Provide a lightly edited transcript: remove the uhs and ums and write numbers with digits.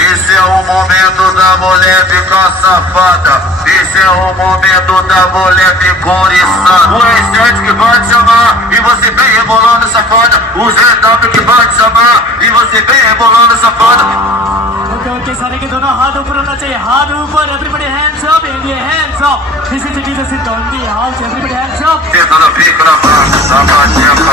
Esse é o momento da mulher ficar safada. Esse é o momento da mulher ficar oriçada. O estético que vai te chamar e você vem rebolando safada. O ZW que vai te chamar e você vem rebolando safada. Okay सारे के दोनों हाथ ऊपर होना चाहिए हाथ ऊपर everybody hands up India hands up this is the DJ sit on the house everybody hands up Tenta na pica na mão, tá batendo,